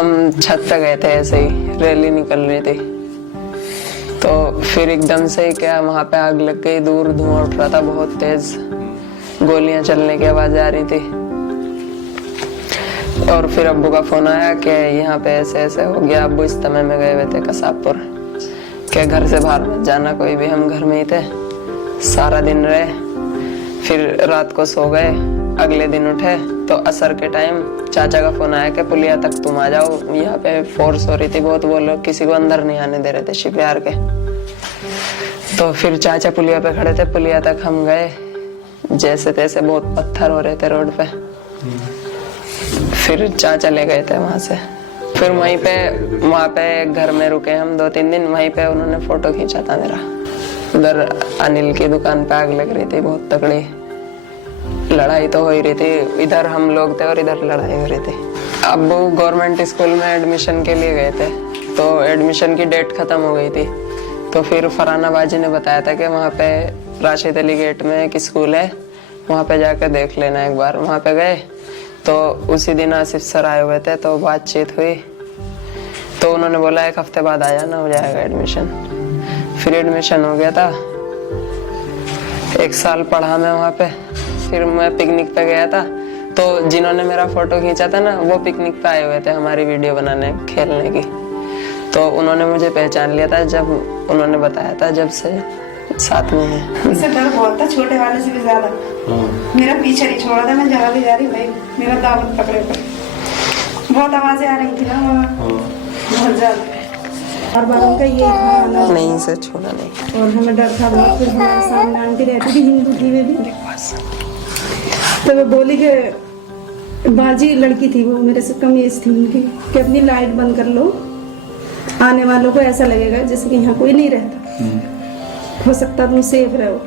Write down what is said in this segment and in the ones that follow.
हम छत पे गए थे, ऐसे ही रैली निकल रही थी, तो फिर एकदम से ही क्या वहां पे आग लग गई। दूर धुआं उठ रहा था बहुत तेज, गोलियां चलने की आवाज आ रही थी। और फिर अब्बू का फोन आया कि यहाँ पे ऐसे ऐसे हो गया। अब्बू इस समय में गए हुए थे कसाबपुर, के घर से बाहर मत जाना कोई भी। हम घर में ही थे, सारा दिन रहे, फिर रात को सो गए। अगले दिन उठे तो असर के टाइम चाचा का फोन आया कि पुलिया तक तुम आ जाओ, यहाँ पे फोर्स हो रही थी बहुत, वो लोग किसी को अंदर नहीं आने दे रहे थे शिपयार्ड के। तो फिर चाचा पुलिया पे खड़े थे, पुलिया तक हम गए। जैसे तैसे बहुत पत्थर हो रहे थे रोड पे, फिर चाचा ले गए थे वहां से। फिर वहां पे एक घर में रुके हम 2-3 दिन। वहीं पे उन्होंने फोटो खींचा था मेरा। उधर अनिल की दुकान पे आग लग रही थी बहुत तगड़ी, लड़ाई तो हो ही रही थी। इधर हम लोग थे और इधर लड़ाई हो रही थी। अब वो गवर्नमेंट स्कूल में एडमिशन के लिए गए थे, तो एडमिशन की डेट खत्म हो गई थी। तो फिर फरहाना बाजी ने बताया था कि वहाँ पे राशिद अली गेट में एक स्कूल है, वहाँ पे जाकर देख लेना एक बार। वहाँ पे गए तो उसी दिन आसिफ सर आए हुए थे, तो बातचीत हुई। तो उन्होंने बोला 1 हफ्ते बाद आ जाना, हो जाएगा एडमिशन। फिर एडमिशन हो गया था। 1 साल पढ़ा मैं वहाँ पे। फिर मैं पिकनिक पे गया था, तो जिन्होंने मेरा फोटो खींचा था ना, वो पिकनिक पे आए हुए थे हमारी वीडियो बनाने, खेलने की। तो उन्होंने मुझे पहचान लिया था जब उन्होंने बताया था, जब से साथ में है। इससे डर बहुत था, छोटे वाले से भी ज्यादा। मेरा पीछे नहीं छोड़ा था, मैं जहाँ भी जा रही भाई मेरा दामन पकड़े पर। बहुत आवाजें आ रही थी ना वहाँ, बहुत ज्यादा। और बालों का ये था नहीं से छोड़ा नहीं। और हमें डर था बहुत। फिर हमारे सामने आंटी रहती थी, हिंदू थी वे भी, तो वो बोली कि बाजी लड़की थी, वो मेरे से कम एज थी उनकी, कि अपनी लाइट बंद कर लो, आने वालों को ऐसा लगेगा जैसे कि यहाँ कोई नहीं रहता, हो सकता तुम सेफ रहो।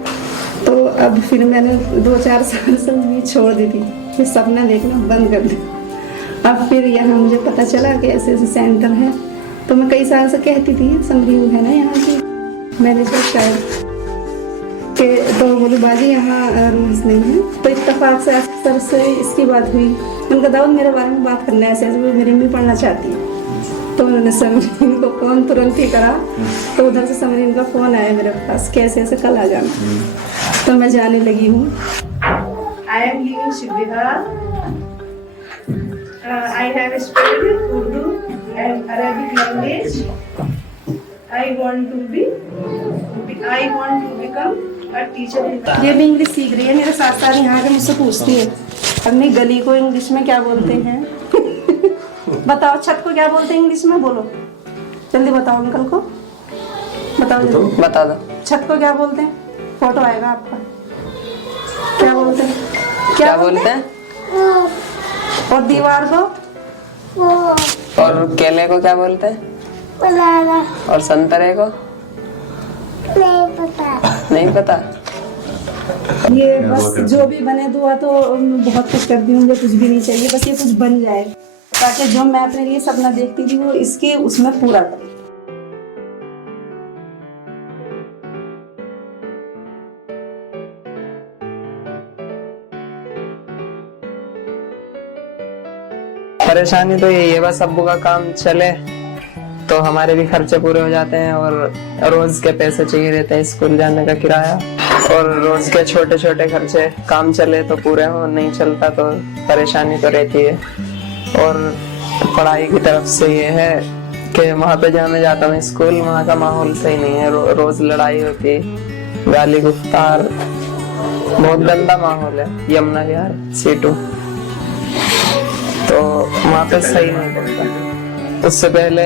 तो अब फिर मैंने 2-4 साल से भी छोड़ दी थी, फिर सपना देखना बंद कर दिया। अब फिर यहाँ मुझे पता चला कि ऐसे ऐसे सेंटर है, तो मैं कई साल से कहती थी, समरीन है ना यहाँ की मैनेजर शायद, के तो बोली बाजी यहाँ रूल्स नहीं है। तो इत्तेफाक से अक्सर से इसकी बात हुई। उनका दाऊद मेरे बारे में बात करना है, ऐसे ऐसे वो मेरी मम्मी पढ़ना चाहती है। तो उन्होंने समरीन को फोन तुरंत ही करा, तो उधर से समरीन का फोन आया मेरे पास, कैसे ऐसे कल आ जाना। तो मैं जाने लगी हूँ। I am living Shibbiha. I have studied Urdu and Arabic language. I want to become a teacher. ये भी इंग्लिश सीख रही है मेरे साथ साथ, यहाँ के मुझसे पूछती है अपनी गली को इंग्लिश में क्या बोलते हैं। बताओ छत को क्या बोलते हैं इंग्लिश में, बोलो जल्दी बताओ अंकल को, बताओ जल्दी। बता दो छत को क्या बोलते हैं, फोटो आएगा आपका। क्या बोलते हैं, क्या बोलते हैं? और दीवार को, और केले को क्या बोलते हैं? बनाना। और संतरे को नहीं पता। नहीं पता। ये बस जो भी बने दुआ तो बहुत कुछ करती हूँ, मुझे कुछ भी नहीं चाहिए, बस ये कुछ बन जाए, ताकि जो मैं अपने लिए सपना देखती थी वो इसके उसमें पूरा करूँ। परेशानी तो यही है, बस अब्बू का काम चले तो हमारे भी खर्चे पूरे हो जाते हैं, और रोज के पैसे चाहिए रहते हैं, स्कूल जाने का किराया और रोज के छोटे छोटे खर्चे। काम चले तो पूरे हो, नहीं चलता तो परेशानी तो रहती है। और पढ़ाई की तरफ से ये है कि वहाँ पे जहाँ मैं जाता हूँ स्कूल, वहाँ का माहौल सही नहीं है। रोज लड़ाई होती है, गाली गुफ्तार, बहुत गंदा माहौल है। यमुना विहार C2, तो वहाँ पे सही नहीं लगता। उससे पहले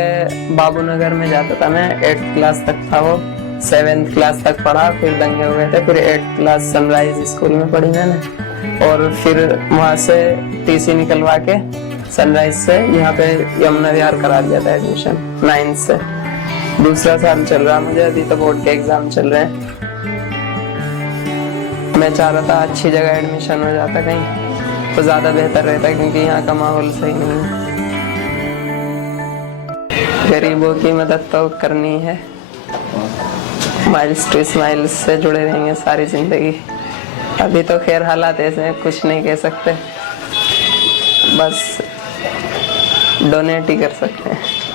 बाबू नगर में जाता था मैं, 8th क्लास तक था वो, 7th क्लास तक पढ़ा, फिर दंगे हुए थे। फिर 8th क्लास सनराइज स्कूल में पढ़ी मैंने, और फिर वहाँ से TC निकलवा के सनराइज से यहाँ पे यमुना विहार करा दिया था एडमिशन 9th से। दूसरा साल चल रहा मुझे, अभी तो बोर्ड के एग्जाम चल रहे हैं। मैं चाह रहा था अच्छी जगह एडमिशन हो जाता कहीं तो ज्यादा बेहतर रहता, क्योंकि यहाँ का माहौल सही नहीं है। गरीबों की मदद तो करनी है, माइल्स टू स्माइल्स से जुड़े रहेंगे सारी जिंदगी। अभी तो खैर हालात ऐसे हैं, कुछ नहीं कह सकते, बस डोनेट ही कर सकते हैं।